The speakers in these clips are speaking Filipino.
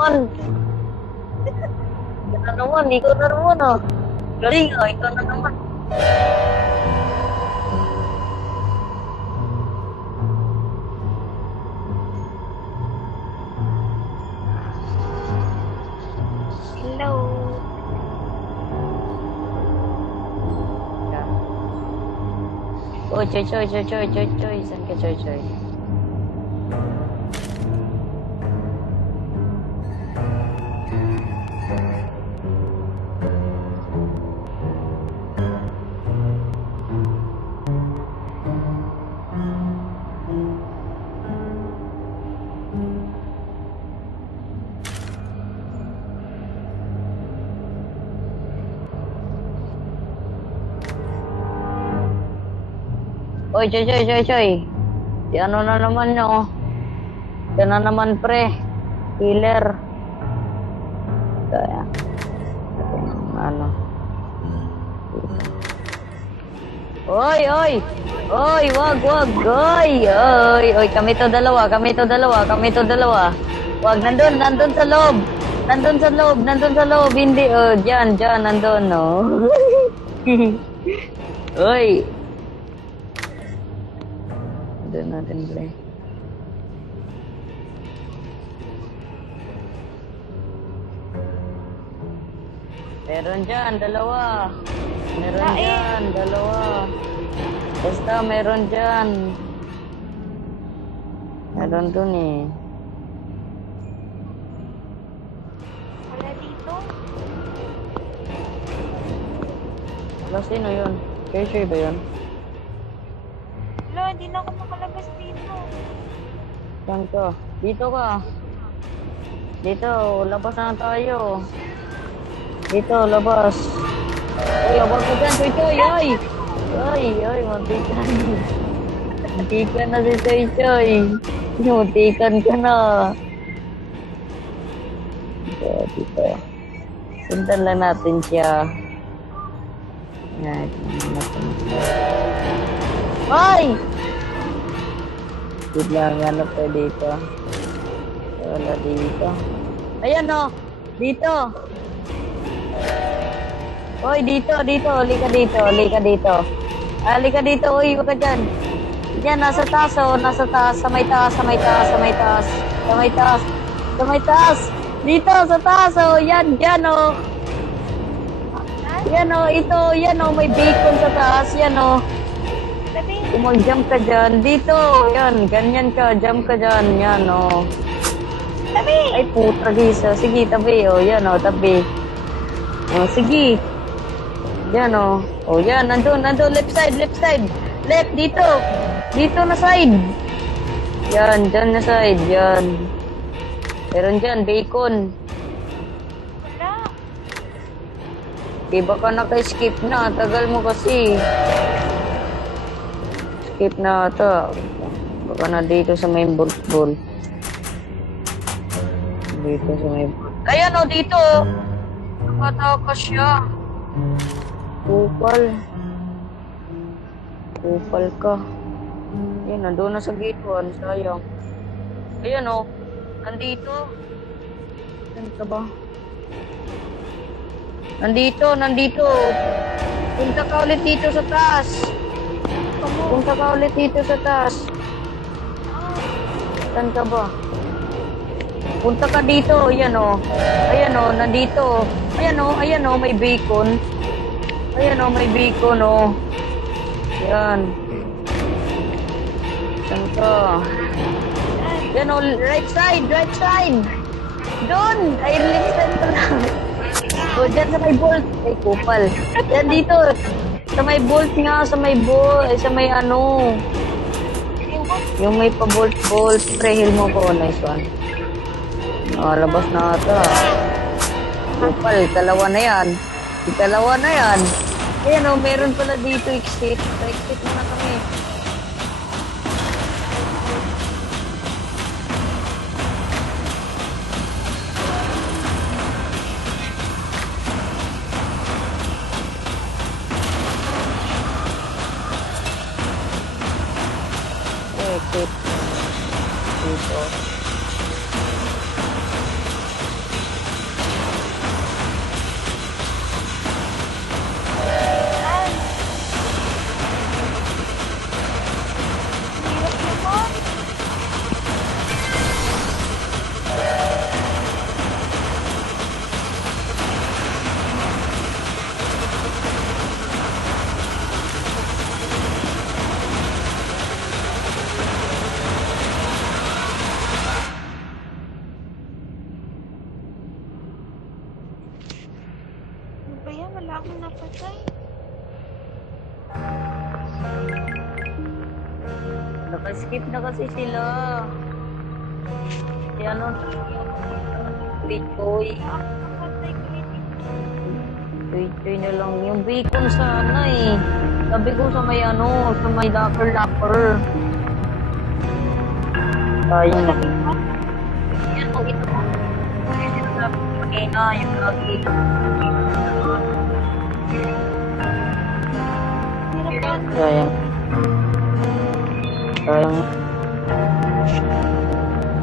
naman. Ikaw na naman, ikaw na naman ah. Galing ah, ikaw na naman. Hello. Oh, Choy. Saan ka, Choy? Oy, Choy. Si ano na naman nyo? Yan na naman pre. Killer. Kaya. Ano? Oy! Wag! Oy! Kami to dalawa. Wag, nandun sa loob. Nandun sa loob. Hindi, dyan, nandun, no. Oy! Doon natin, pre. Meron dyan, dalawa. Basta meron dyan. Meron dun eh. Wala dito. Wala, sino yun? Choy ba yun? Wala, hindi na ako makalabas dito. Saan ka? Dito ka. Dito, labas na tayo. Dito, labas. Ay, abang ko dyan, Choy. Ay, mantikan. Mantikan na si Choy. Mantikan ka na. Dito. Sundan lang natin siya. Yan, natin siya. Ay! Biglang ano pa dito. Wala dito. Ayan o! Dito! Hoy, dito! Halika dito! Halika dito! Uy, huwag ka dyan! Diyan, nasa taas o! Sa may taas! Dito, sa taas o! Yan o! Yan o, may bacon sa taas. Yan o. Tabi. Jump ka dyan. Dito, yan. Ganyan ka, jump ka dyan. Yan o. Tabi. Ay, putra gisa. Sige, tabi o. Yan o, tabi. O, sige. Yan o. O, yan. Nandun. Left side. Left, dito. Dito na side. Yan, dyan na side. Yan. Meron dyan, bacon. Wala. Okay, baka naka-skip na. Tagal mo kasi. Skip na ata. Baka na dito sa may ball. Dito sa may ball. Ayan o, dito. Nakatakas siya. Kupal ka. Ayan, nandun na sa gate 1. Sayang. Ayan o. Nandito. Saan ka ba? Nandito. Punta ka ulit dito sa taas. Saan ka ba? Punta ka dito. Ayan o, nandito. Ayan o, may bacon. Yan. Saan ka? Yan o, right side. Doon! Ay, listen ko lang. O, dyan sa may bolt. Ay, kupal. Yan dito. Sa may bolt nga, sa may ano. Yung may pa-bolt. Pre-heal mo ko. Nice one. Labas na ata. Kupal, dalawa na yan. Ayan o, meron pala dito exit. Exit na kami. Exit. Dito. Wala akong napatay. Nakaskip na kasi sila. Si ano? Choy. Napatay ko yun. Choy na lang. Yung bacon sana eh. Sabi ko sa may ano, sa may lapper. Ayun na. Yan po ito. Yung sinasabi ko kanina, yung lagi. Sayang.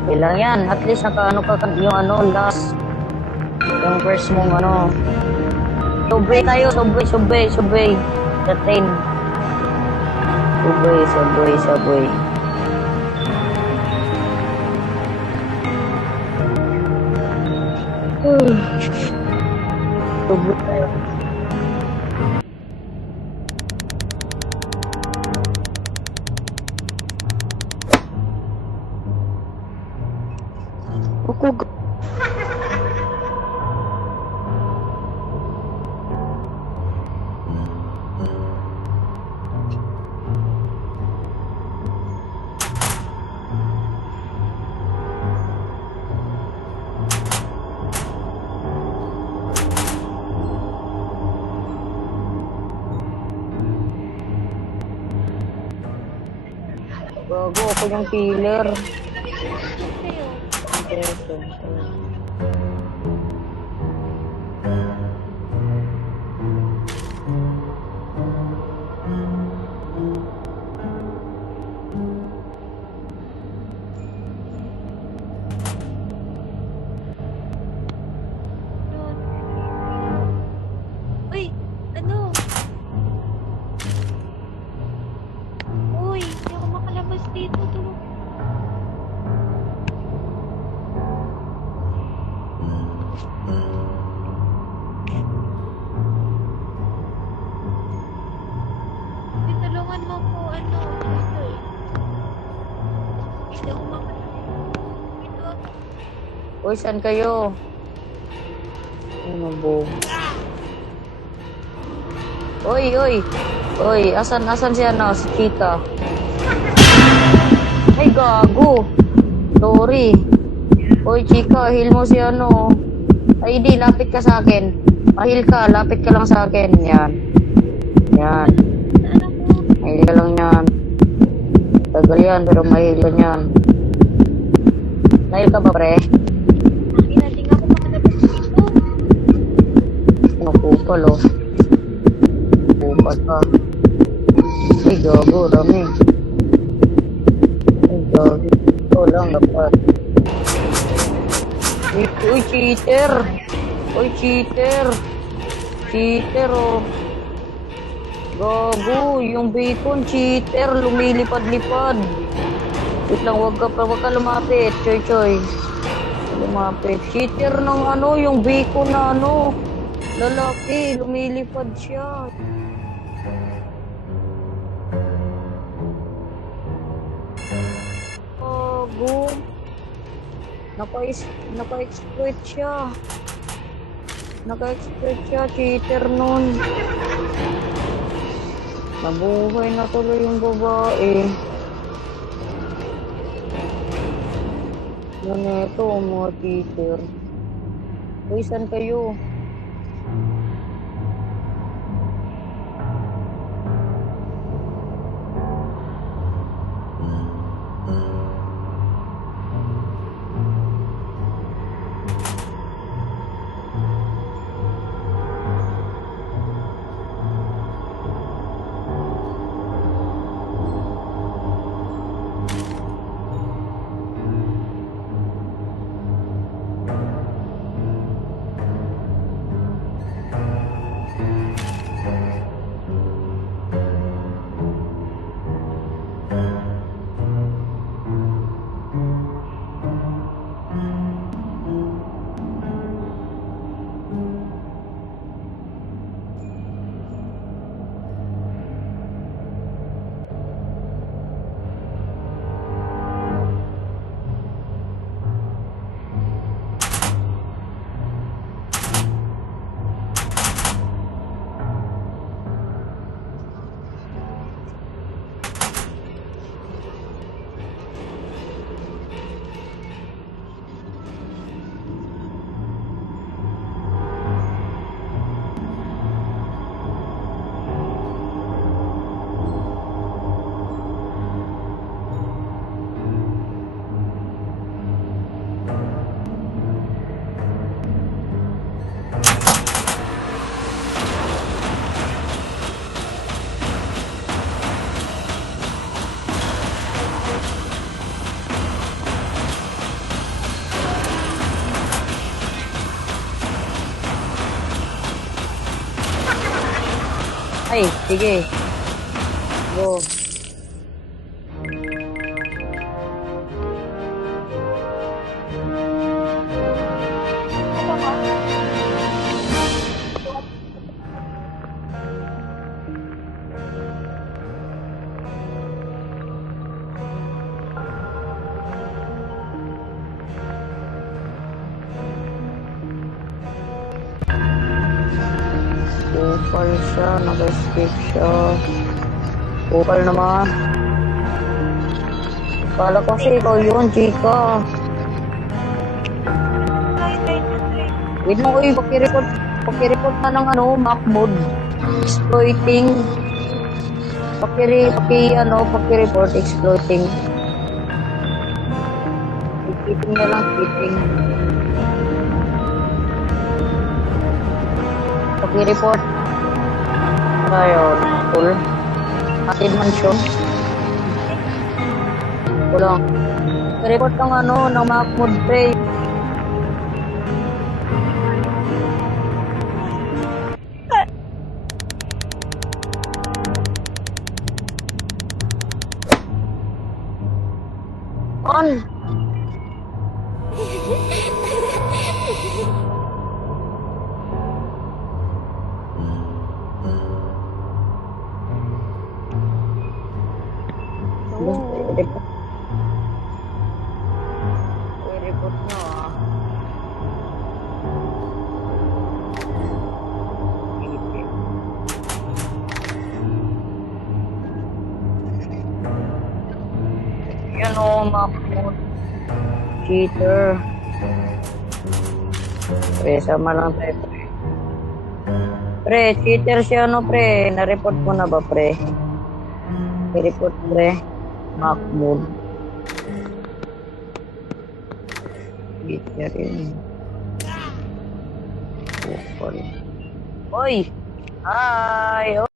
Ilang yan. At least nakaano ka yung ano, last. Yung first mong ano. Subway tayo. Subway. Sa train. Subway. Subway tayo. Ukog. Gago ako yung killer. Uy! Ano? Uy! Hindi ako makalabas dito. Tulog. Uy, tulungan mo po. Ano? Dito eh. Hindi ako makalabas. Dito. Uy, saan kayo? Ano bo? Uy, asan si ano, si Chika? Ay, gago. Sorry. Uy, Chika, heal mo si ano. Ay, di, lapit ka sa akin. Mahil ka, lapit ka lang sa akin. Yan. Ano po? Mahil ka lang yan. Tagal yan, pero mahil ka yan. Mahil ka ba, pre? Hindi nga ako makalabas dito. Ano, kupal, oh. Kupal ka. Ay, gago, dami. Ay, gago. Ito lang, dapat. Uy, cheater. Cheater, oh. Gago, yung bacon, cheater. Lumilipad-lipad. Wait lang, wag ka lumapit. Choy. Lumapit. Cheater ng ano, yung bacon na ano. Lalaki, lumilipad siya. Gago. Naka-exploit siya. Cheater nun. Nabuhay na tuloy yung babae. Ano ito, mga cheater. Uy, saan kayo? Ay, sige. Go. Ito ba? Kupal siya, nag-escape siya. Kupal naman. Kala ko kasi ikaw yun, chika. Wait mo, uy, pakireport na ng Macmod. Exploiting. Pakireport, exploiting. Keeping na lang, keeping. Pakireport. Ayun, full. Acid mansion. Kulang. Pakireport ng ng Macmod, pre. On. Report nyo ah. Yan o, Macmod. Cheater. Pre, sama lang tayo, pre. Pre, cheater siya, pre. Na-report mo na ba, pre? I-report, pre. Macmod. Cheater yun. Kupal. Oy! Hi!